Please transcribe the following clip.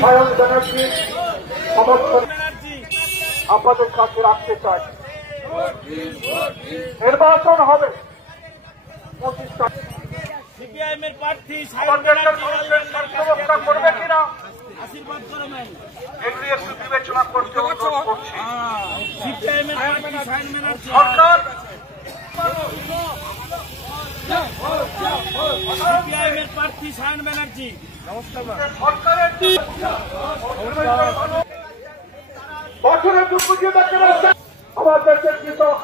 সায়ন ব্যানার্জি সমর্থন আপনাদের কাছে রাখতে চাই। নির্বাচন হবে 25 তারিখ। সিপিআইএমের প্রার্থী রক্ষা করবে কিনা আশীর্বাদ করবেন, এগুলি একটু বিবেচনা করতে অনুরোধ করছি। সিপিআইএমের প্রার্থী সায়ন ব্যানার্জি সরকার সিপিআইএমের প্রার্থী সায়ন ব্যানার্জি সরকারের বছরে দুপুরে দেখতে পাচ্ছেন আমার দেশের কৃষক